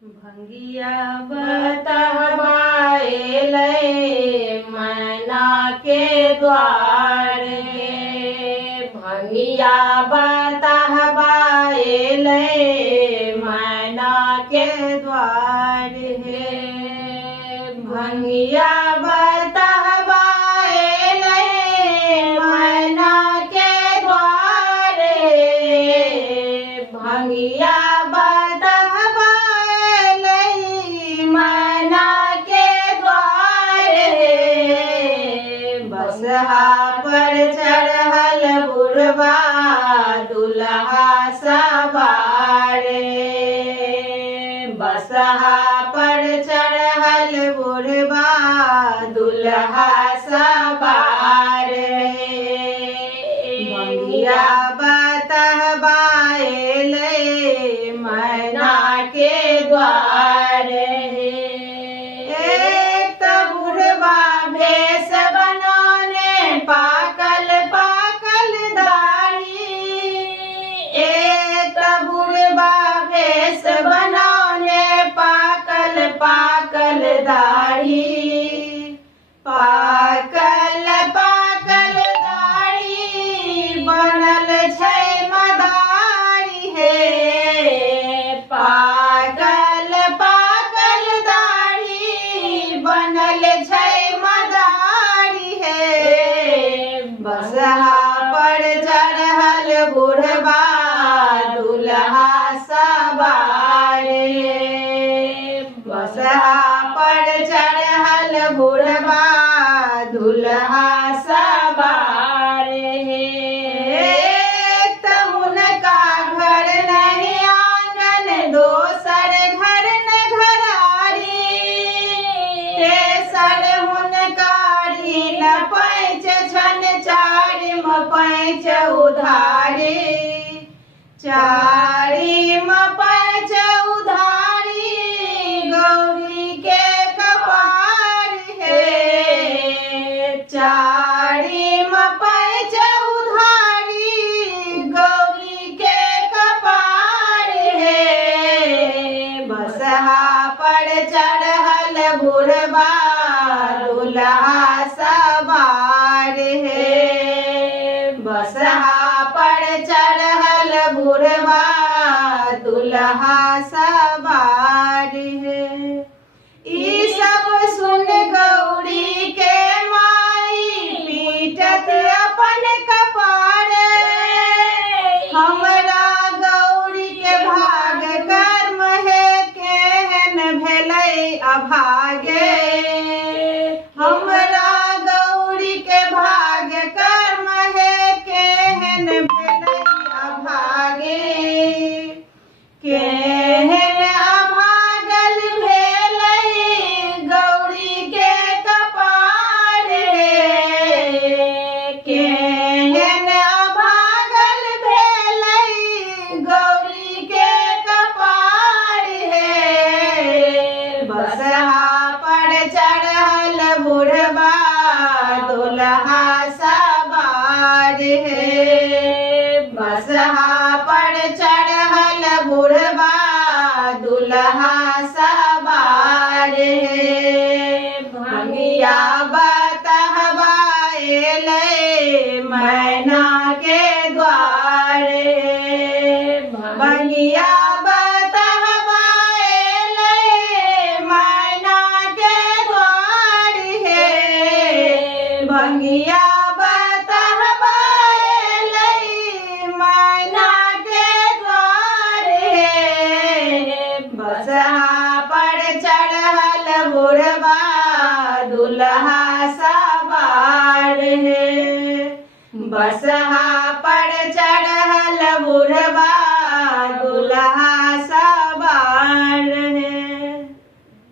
भंगिया बतहबाएल मैना के द्वार हे। भंगिया बतहबाएल मैना के द्वार हे। भंगिया बतहबाएल मैना के द्वार हे। भंगिया बसहा पर चढ़ल बुढ़वा दुल्हा सवारे। बसहा पर चढ़ल बुढ़वा दुल्हा सवारे। भंगिया बतहबाएल मैना के द्वार हे। एक बुढ़वा भेष पाकल पाकल दाढ़ी। एक बुढ़वा भेष बनौने पाकल पाकल दाढ़ी। पाकल पाकल दाढ़ी बनल छै मदारी हे। पाकल पाकल दाढ़ी बनल छै बसहा पर चढ़ल बुढ़वा दुल्हा सवारे। बसहा पर चढ़ल बुढ़वा दुल्हा सवारे। हुनका घर नहीं आंगन दोसर घर न घरारी। तेसर हुनका ऋण पैंच छन चारिम पैंच उधारी। चारिम पैंच उधारी गौरी के कपार हे। चारिम पैंच उधारी गौरी के कपार हे। बसहा पर चढ़ल बुढ़वा दुल्हा सवार हे। बसहा पर चढ़ल बुढ़वा दुल्हा सवार हे। ई सब सुन गौरी के माई पीटत अपन कपार। हमरा गौरी के भाग कर्म है केहन भेलै अभागे। हमरा गौरी के भाग कर्म है केहन भेलै अभागे। केहन अभागल भेलै गौरी के कपार हे। केहन अभागल भेलै गौरी के कपार हे। बसहा पर चढ़ल बुढ़वा दुल्हा सवार हे। बसहा पर चढ़ल बुढ़वा दुल्हा सवार हे। भंगिया बतहबाएल मैना के द्वार हे। भंगिया बतहबाएल मैना के द्वार हे। भंगिया बतहबाएल मैना के द्वार हे। बसहा पर चढ़ल बुढ़वा दुल्हा सवार हे। बसहा पर चढ़ल बुढ़वा दुल्हा सवार।